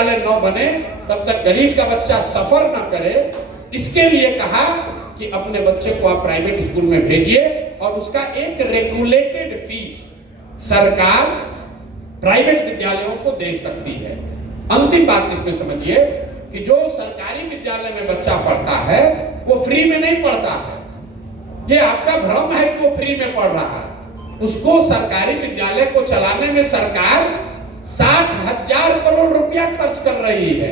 विद्यालय न बने तब तक गरीब का बच्चा सफर न करे, इसके लिए कहा कि अपने बच्चे को आप प्राइवेट स्कूल में भेजिए और उसका एक रेगुलेटेड फीस सरकार प्राइवेट विद्यालयों को दे सकती है। अंतिम बात इसमें समझिए कि जो सरकारी विद्यालय में बच्चा पढ़ता है वो फ्री में नहीं पढ़ता है। ये आपका भ्रम है कि वो फ्री में पढ़ रहा है। उसको सरकारी विद्यालय को चलाने में सरकार 60,000 करोड़ रुपया खर्च कर रही है।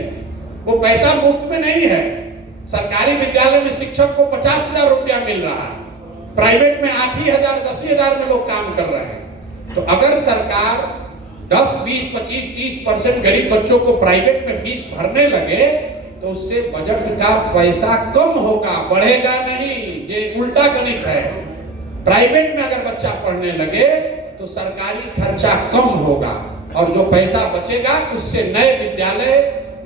वो पैसा मुफ्त में नहीं है। सरकारी विद्यालय में शिक्षक को 50,000 रुपया मिल रहा है, प्राइवेट में 8,000 10,000 में लोग काम कर रहे हैं। तो अगर सरकार 10, 20, 25, 30% गरीब बच्चों को प्राइवेट में फीस भरने लगे तो उससे बजट का पैसा कम होगा, बढ़ेगा नहीं। ये उल्टा गणित है। प्राइवेट में अगर बच्चा पढ़ने लगे तो सरकारी खर्चा कम होगा और जो पैसा बचेगा उससे नए विद्यालय,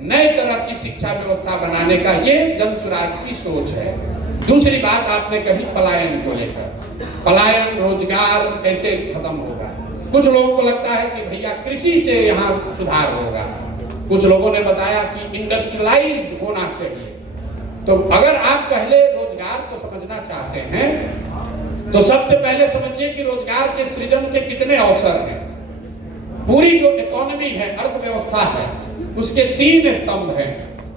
नए तरह की शिक्षा व्यवस्था बनाने का ये जन स्वराज की सोच है। दूसरी बात आपने कही पलायन को लेकर, पलायन रोजगार कैसे खत्म होगा। कुछ लोगों को लगता है कि भैया कृषि से यहाँ सुधार होगा, कुछ लोगों ने बताया कि इंडस्ट्रियलाइज्ड होना चाहिए। तो अगर आप पहले रोजगार को समझना चाहते हैं तो सबसे पहले समझिए कि रोजगार के सृजन के कितने अवसर हैं। पूरी जो इकोनॉमी है, अर्थव्यवस्था है, उसके 3 स्तंभ हैं।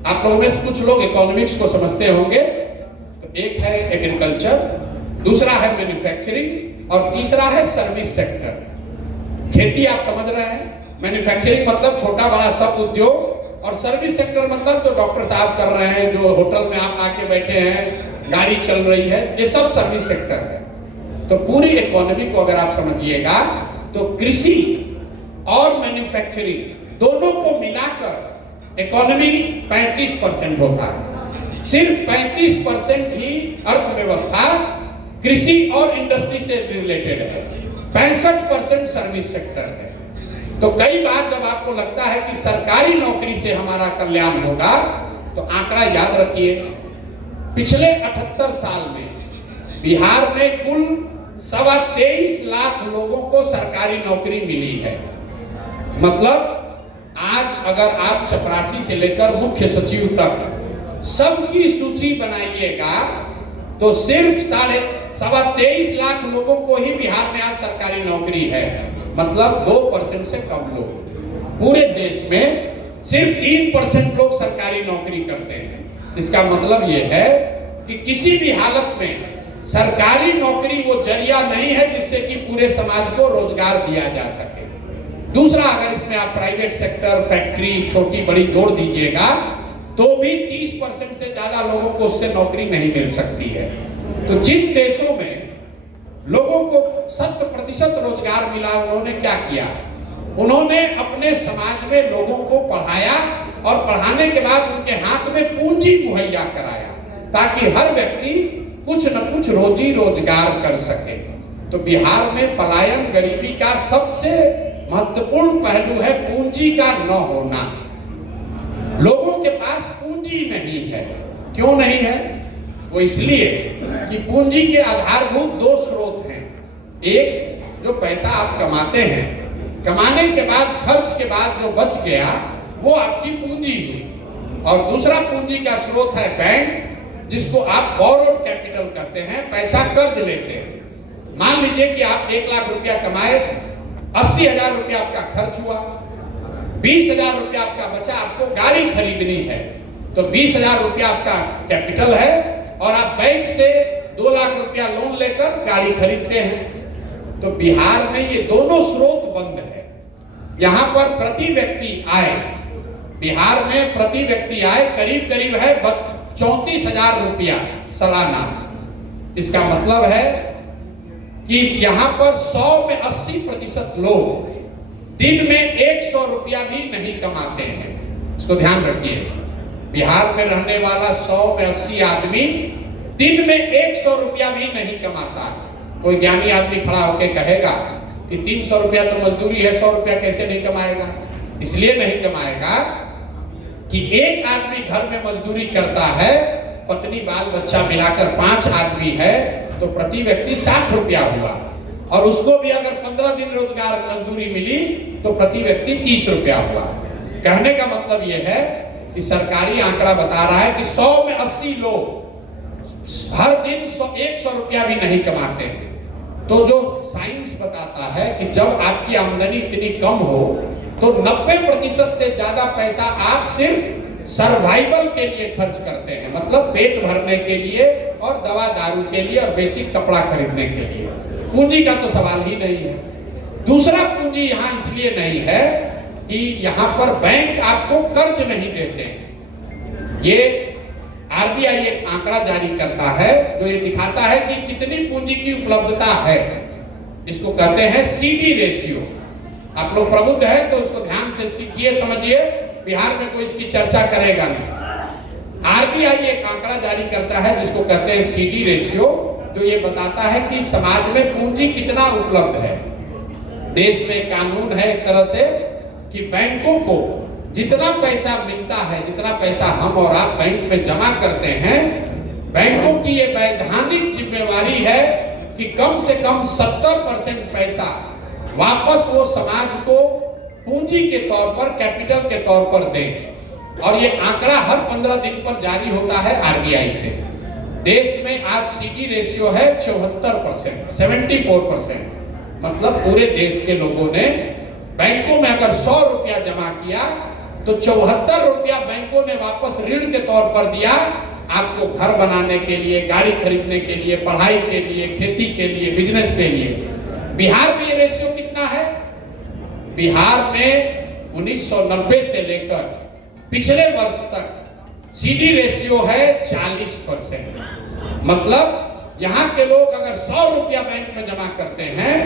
आप लोगों में से कुछ लोग इकोनॉमिक्स को समझते होंगे। तो एक है एग्रीकल्चर, दूसरा है मैन्युफैक्चरिंग और तीसरा है सर्विस सेक्टर। खेती आप समझ रहे हैं, मैन्युफैक्चरिंग मतलब छोटा बड़ा सब उद्योग, और सर्विस सेक्टर मतलब जो डॉक्टर साहब कर रहे हैं, जो होटल में आप आके बैठे हैं, गाड़ी चल रही है, ये सब सर्विस सेक्टर है। तो पूरी इकोनॉमी को अगर आप समझिएगा तो कृषि और मैन्युफैक्चरिंग दोनों को मिलाकर इकोनॉमी 35% होता है। सिर्फ 35% ही अर्थव्यवस्था कृषि और इंडस्ट्री से रिलेटेड है, 65% सर्विस सेक्टर है। तो कई बार जब आपको लगता है कि सरकारी नौकरी से हमारा कल्याण होगा तो आंकड़ा याद रखिए, पिछले 78 साल में बिहार में कुल 23.25 लाख लोगों को सरकारी नौकरी मिली है। मतलब आज अगर आप चपरासी से लेकर मुख्य सचिव तक सबकी सूची बनाइएगा तो सिर्फ 23.25 लाख लोगों को ही बिहार में आज सरकारी नौकरी है। मतलब 2% से कम लोग। पूरे देश में सिर्फ 3% लोग सरकारी नौकरी करते हैं। इसका मतलब यह है कि किसी भी हालत में सरकारी नौकरी वो जरिया नहीं है जिससे कि पूरे समाज को रोजगार दिया जा सके। दूसरा, अगर इसमें आप प्राइवेट सेक्टर, फैक्ट्री, छोटी बड़ी जोड़ दीजिएगा तो भी 30% से ज्यादा लोगों को उससे नौकरी नहीं मिल सकती है। तो जिन देशों में लोगों को 100% रोजगार मिला, उन्होंने क्या किया? उन्होंने अपने समाज में लोगों को पढ़ाया और पढ़ाने के बाद उनके हाथ में पूंजी मुहैया कराया ताकि हर व्यक्ति कुछ न कुछ रोजी रोजगार कर सके। तो बिहार में पलायन, गरीबी का सबसे महत्वपूर्ण पहलू है पूंजी का न होना। लोगों के पास पूंजी नहीं है। क्यों नहीं है? वो इसलिए कि पूंजी के आधारभूत 2 स्रोत हैं। एक, जो पैसा आप कमाते हैं, कमाने के बाद खर्च के बाद जो बच गया वो आपकी पूंजी हुई। और दूसरा पूंजी का स्रोत है बैंक, जिसको आप बोरोड कैपिटल कहते हैं, पैसा कर्ज लेते हैं। मान लीजिए कि आप 1 लाख रुपया कमाए, 80,000 रुपया आपका खर्च हुआ, 20,000 रुपया आपका बचा, आपको गाड़ी खरीदनी है तो 20,000 रुपया आपका कैपिटल है और आप बैंक से 2 लाख रुपया लोन लेकर गाड़ी खरीदते हैं। तो बिहार में ये दोनों स्रोत बंद है। यहां पर प्रति व्यक्ति आय, बिहार में प्रति व्यक्ति आय करीब करीब है 34,000 रुपया सालाना। इसका मतलब है कि यहां पर 100 में 80% लोग दिन में 100 रुपया भी नहीं कमाते हैं। इसको ध्यान रखिए, बिहार में रहने वाला 100 में 80 आदमी दिन में 100 रुपया भी नहीं कमाता। कोई ज्ञानी आदमी खड़ा होकर कहेगा कि 300 रुपया तो मजदूरी है, 100 रुपया कैसे नहीं कमाएगा? इसलिए नहीं कमाएगा कि एक आदमी घर में मजदूरी करता है, पत्नी बाल बच्चा मिलाकर 5 आदमी है तो प्रति व्यक्ति 60 रुपया हुआ, और उसको भी अगर 15 दिन रोजगार मजदूरी मिली तो प्रति व्यक्ति 30 रुपया हुआ। कहने का मतलब यह है कि सरकारी आंकड़ा बता रहा है कि 100 में 80 लोग हर दिन 100 रुपया भी नहीं कमाते हैं। तो जो साइंस बताता है कि जब आपकी आमदनी इतनी कम हो तो 90% से ज्यादा पैसा आप सिर्फ सर्वाइवल के लिए खर्च करते हैं, मतलब पेट भरने के लिए और दवा दारू के लिए और बेसिक कपड़ा खरीदने के लिए। पूंजी का तो सवाल ही नहीं है। दूसरा पूंजी यहाँ इसलिए नहीं है कि यहाँ पर बैंक आपको कर्ज नहीं देते हैं। ये आरबीआई एक आंकड़ा जारी करता है जो ये दिखाता है कि कितनी पूंजी की उपलब्धता है। इसको कहते हैं सीडी रेशियो। आप लोग प्रबुद्ध हैं तो उसको ध्यान से सीखिए, समझिए। बिहार में कोई इसकी चर्चा करेगा नहीं। आरबीआई एक आंकड़ा जारी करता है जिसको कहते हैं सीडी रेशियो, जो ये बताता है कि समाज में पूंजी कितना उपलब्ध है। देश में कानून है एक तरह से कि बैंकों को जितना पैसा मिलता है, जितना पैसा हम और आप बैंक में जमा करते हैं, बैंकों की ये वैधानिक जिम्मेवारी है कि कम से कम 70% पैसा वापस वो समाज को पूंजी के तौर पर, कैपिटल के तौर पर दें। और ये आंकड़ा हर 15 दिन पर जारी होता है आरबीआई से। देश में आज सीडी रेशियो है 74%, 74%। मतलब पूरे देश के लोगों ने बैंकों में अगर 100 रुपया जमा किया तो 74 रुपया बैंकों ने वापस ऋण के तौर पर दिया, आपको घर बनाने के लिए, गाड़ी खरीदने के लिए, पढ़ाई के लिए, खेती के लिए, बिजनेस के लिए। बिहार में ये रेशियो कितना है? बिहार में 1990 से लेकर पिछले वर्ष तक सीडी रेशियो है 40%। मतलब यहाँ के लोग अगर 100 रुपया बैंक में जमा करते हैं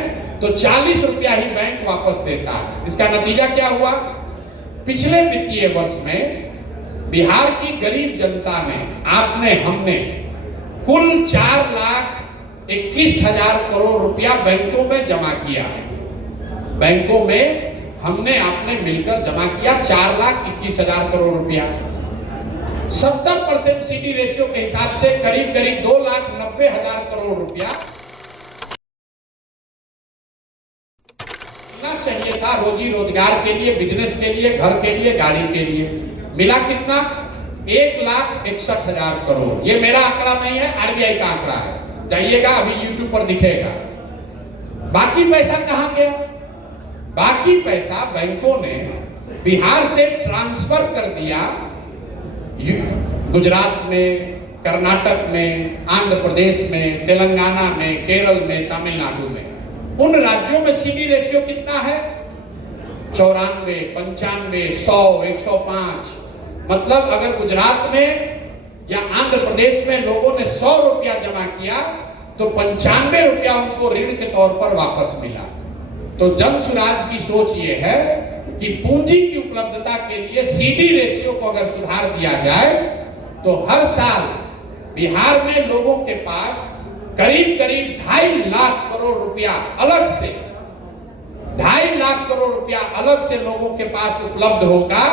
तो 40 रुपया ही बैंक वापस देता है। इसका नतीजा क्या हुआ? पिछले वित्तीय वर्ष में बिहार की गरीब जनता ने, आपने, हमने कुल 4,21,000 करोड़ रुपया बैंकों में जमा किया है। बैंकों में हमने आपने मिलकर जमा किया 4,21,000 करोड़ रुपया। 70% सीडी रेशियो के हिसाब से करीब करीब 2,90,000 करोड़ रुपया चाहिए था रोजी रोजगार के लिए, बिजनेस के लिए, घर के लिए, गाड़ी के लिए। मिला कितना? 1,61,000 करोड़। ये मेरा आंकड़ा नहीं है, आरबीआई का आंकड़ा है। जाइएगा, अभी यूट्यूब पर दिखेगा। बाकी पैसा कहां गया? बाकी पैसा बैंकों ने बिहार से ट्रांसफर कर दिया गुजरात में, कर्नाटक में, आंध्र प्रदेश में, तेलंगाना में, केरल में, तमिलनाडु में। उन राज्यों में सीडी रेशियो कितना है? 94, 95, 100, 105। मतलब अगर गुजरात में या आंध्र प्रदेश में लोगों ने 100 रुपया जमा किया तो 95 रुपया उनको ऋण के तौर पर वापस मिला। तो जन सुराज की सोच ये है कि पूंजी की उपलब्धता के लिए सीडी रेशियो को अगर सुधार दिया जाए तो हर साल बिहार में लोगों के पास करीब करीब 2.5 लाख करोड़ रुपया अलग से, 2.5 लाख करोड़ रुपया अलग से लोगों के पास उपलब्ध होगा,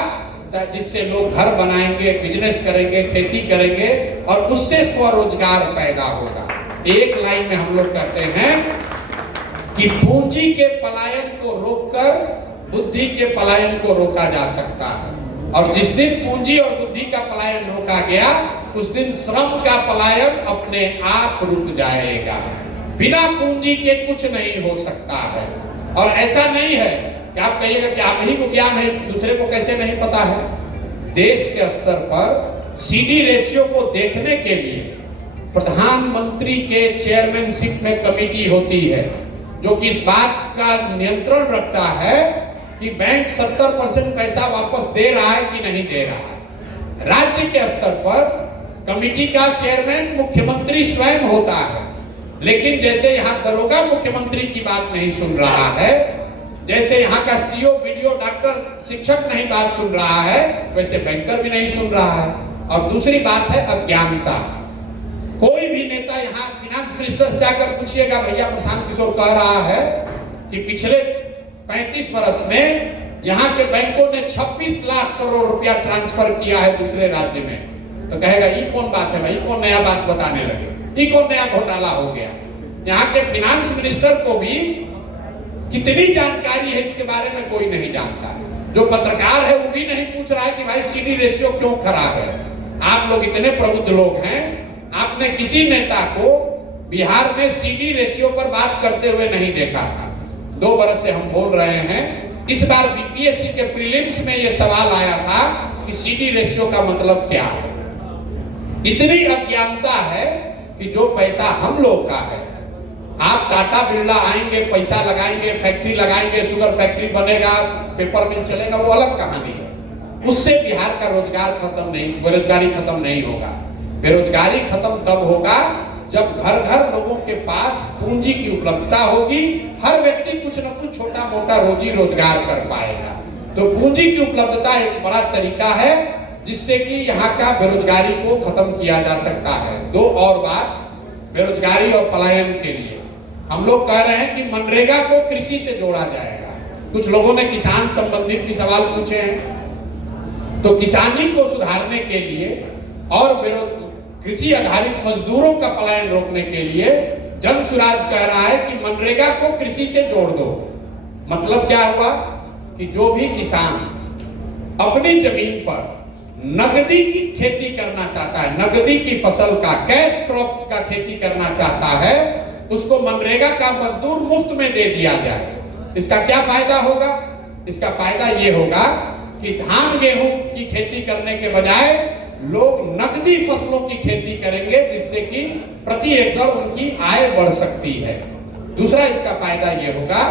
जिससे लोग घर बनाएंगे, बिजनेस करेंगे, खेती करेंगे और उससे स्वरोजगार पैदा होगा। एक लाइन में हम लोग कहते हैं कि पूंजी के पलायन को रोककर बुद्धि के पलायन को रोका जा सकता है। और जिस दिन पूंजी और बुद्धि का पलायन रोका गया उस दिन श्रम का पलायन अपने आप रुक जाएगा। बिना पूंजी के कुछ नहीं हो सकता है। और ऐसा नहीं है कि आप कहिएगा कि आप ही को ज्ञान है, दूसरे को कैसे नहीं पता है। देश के स्तर पर सीडी रेशियो को देखने के लिए प्रधानमंत्री के चेयरमैनशिप में कमेटी होती है जो कि इस बात का नियंत्रण रखता है कि बैंक 70% पैसा वापस दे रहा है कि नहीं दे रहा है। राज्य के स्तर पर कमेटी का चेयरमैन मुख्यमंत्री स्वयं होता है, लेकिन जैसे यहाँ दरोगा मुख्यमंत्री की बात नहीं सुन रहा है, जैसे यहाँ का सीओ, बीडीओ, डॉक्टर, शिक्षक नहीं बात सुन रहा है, वैसे बैंकर भी नहीं सुन रहा है। और दूसरी बात है अज्ञानता। कोई भी नेता यहाँ फिनांस मिनिस्टर से जाकर पूछिएगा, भैया प्रशांत किशोर कह रहा है कि पिछले 35 वर्ष में यहाँ के बैंकों ने 26 लाख करोड़ रुपया ट्रांसफर किया है दूसरे राज्य में, तो कहेगा ये कौन बात है भाई, कौन नया बात बताने लगे, ये कौन नया घोटाला हो गया। यहाँ के फिनांस मिनिस्टर को भी कितनी जानकारी है इसके बारे में कोई नहीं जानता। जो पत्रकार है वो भी नहीं पूछ रहा है कि भाई सीडी रेशियो क्यों खराब है। आप लोग इतने प्रबुद्ध लोग हैं, आपने किसी नेता को बिहार में सीडी रेशियो पर बात करते हुए नहीं देखा था। 2 बरस से हम बोल रहे हैं। इस बार बीपीएससी के प्रीलिम्स में यह सवाल आया था कि सीडी रेशियो का मतलब क्या है। इतनी अज्ञानता है कि जो पैसा हम लोग का है, आप टाटा बिरला आएंगे, पैसा लगाएंगे, फैक्ट्री लगाएंगे, शुगर फैक्ट्री बनेगा, पेपर मिल चलेगा, वो अलग कहानी है। उससे बिहार का रोजगार खत्म नहीं, बेरोजगारी खत्म नहीं होगा। बेरोजगारी खत्म तब होगा जब घर घर लोगों के पास पूंजी की उपलब्धता होगी। हर व्यक्ति कुछ न कुछ छोटा मोटा रोजी रोजगार कर पाएगा। तो पूंजी की उपलब्धता एक बड़ा तरीका है जिससे कि यहाँ का बेरोजगारी को खत्म किया जा सकता है। 2 और बात बेरोजगारी और पलायन के लिए हम लोग कह रहे हैं कि मनरेगा को कृषि से जोड़ा जाएगा। कुछ लोगों ने किसान संबंधित भी सवाल पूछे हैं। तो किसानी को सुधारने के लिए और कृषि आधारित मजदूरों का पलायन रोकने के लिए जन सुराज कह रहा है कि मनरेगा को कृषि से जोड़ दो। मतलब क्या हुआ कि जो भी किसान अपनी जमीन पर नगदी की खेती करना चाहता है, नगदी की फसल का, कैश क्रॉप का खेती करना चाहता है, उसको मनरेगा का मजदूर मुफ्त में दे दिया जाए। इसका क्या फायदा होगा? इसका फायदा ये होगा कि धान गेहूं की खेती करने के बजाय लोग नकदी फसलों की खेती करेंगे, जिससे कि प्रति एकड़ उनकी आय बढ़ सकती है। दूसरा इसका फायदा ये होगा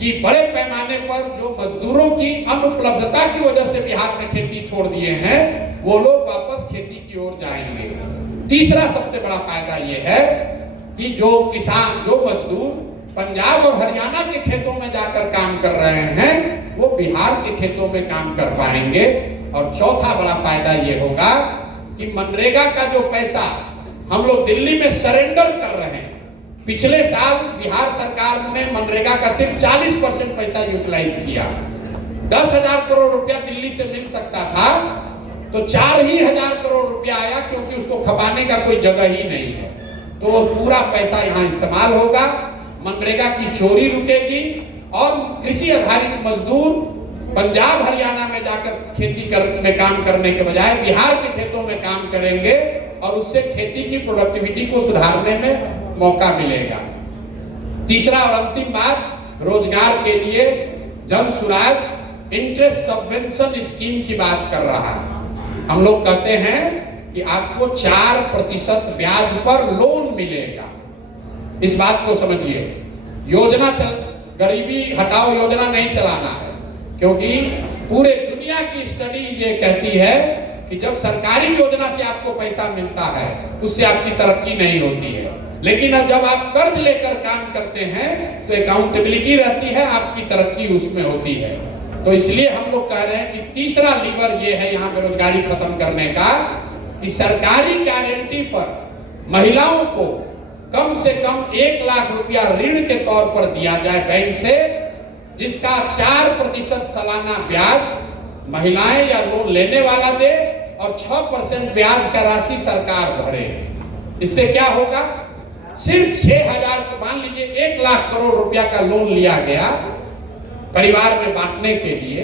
कि बड़े पैमाने पर जो मजदूरों की अनुपलब्धता की वजह से बिहार में खेती छोड़ दिए हैं, वो लोग वापस खेती की ओर जाएंगे। तीसरा सबसे बड़ा फायदा ये है कि जो किसान, जो मजदूर पंजाब और हरियाणा के खेतों में जाकर काम कर रहे हैं, वो बिहार के खेतों में काम कर पाएंगे। और चौथा बड़ा फायदा ये होगा कि मनरेगा का जो पैसा हम लोग दिल्ली में सरेंडर कर रहे हैं, पिछले साल बिहार सरकार ने मनरेगा का सिर्फ 40% पैसा यूटिलाइज किया। 10,000 करोड़ रुपया दिल्ली से मिल सकता था, तो 4,000 करोड़ रुपया आया, क्योंकि उसको खपाने का कोई जगह ही नहीं है। तो वो पूरा पैसा यहाँ इस्तेमाल होगा, मनरेगा की चोरी रुकेगी और कृषि आधारित मजदूर पंजाब हरियाणा में जाकर खेती में काम करने के बजाय बिहार के खेतों में काम करेंगे और उससे खेती की प्रोडक्टिविटी को सुधारने में मौका मिलेगा। तीसरा और अंतिम बात, रोजगार के लिए Jan Suraaj interest subvention scheme की बात कर रहा है। हम लोग कहते हैं कि आपको 4% ब्याज पर लोन मिलेगा। इस बात को समझिए। योजना गरीबी हटाओ योजना नहीं चलाना है, क्योंकि पूरे दुनिया की स्टडी ये कहती है कि जब सरकारी योजना से आपको पैसा मिलता है, उससे आपकी तरक्की नहीं होती है। लेकिन अब जब आप कर्ज लेकर काम करते हैं तो अकाउंटेबिलिटी रहती है, आपकी तरक्की उसमें होती है। तो इसलिए हम लोग कह रहे हैं कि तीसरा लीवर ये है यहाँ बेरोजगारी खत्म करने का, कि सरकारी गारंटी पर महिलाओं को कम से कम 1 लाख रुपया ऋण के तौर पर दिया जाए बैंक से, जिसका 4% सालाना ब्याज महिलाएं या लोन लेने वाला दे और 6% ब्याज का राशि सरकार भरे। इससे क्या होगा? सिर्फ 6,000, मान लीजिए 1 लाख करोड़ रुपया का लोन लिया गया परिवार में बांटने के लिए,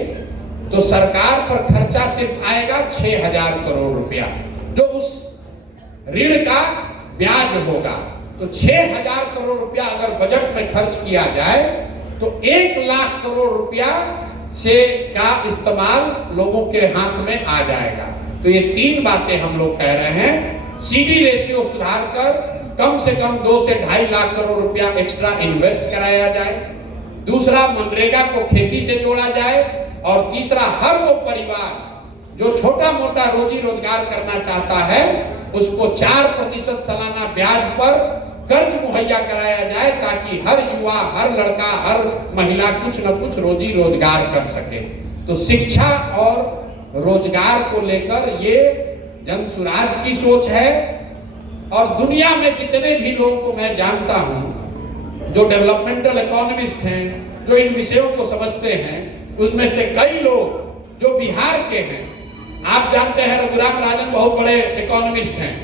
तो सरकार पर खर्चा सिर्फ आएगा 6,000 करोड़ रुपया, जो उस ऋण का ब्याज होगा। तो 6,000 करोड़ रुपया अगर बजट में खर्च किया जाए तो 1 लाख करोड़ रुपया से का इस्तेमाल लोगों के हाथ में आ जाएगा। तो ये 3 बातें हम लोग कह रहे हैं। सीडी रेशियो सुधार कर कम से कम 2 से 2.5 लाख करोड़ रुपया एक्स्ट्रा इन्वेस्ट कराया जाए। दूसरा, मनरेगा को खेती से जोड़ा जाए। और तीसरा, हर वो परिवार जो छोटा मोटा रोजी रोजगार करना चाहता है, उसको 4% सालाना ब्याज पर कर्ज मुहैया कराया जाए, ताकि हर युवा, हर लड़का, हर महिला कुछ न कुछ रोजी रोजगार कर सके। तो शिक्षा और रोजगार को लेकर ये जन सुराज की सोच है। और दुनिया में जितने भी लोगों को मैं जानता हूं जो डेवलपमेंटल इकोनॉमिस्ट हैं, जो इन विषयों को समझते हैं, उनमें से कई लोग जो बिहार के हैं, आप जानते हैं रघुराम राजन बहुत बड़े इकोनॉमिस्ट हैं।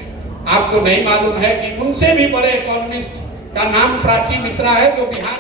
आपको नहीं मालूम है कि उनसे भी बड़े इकोनॉमिस्ट का नाम प्राची मिश्रा है, जो बिहार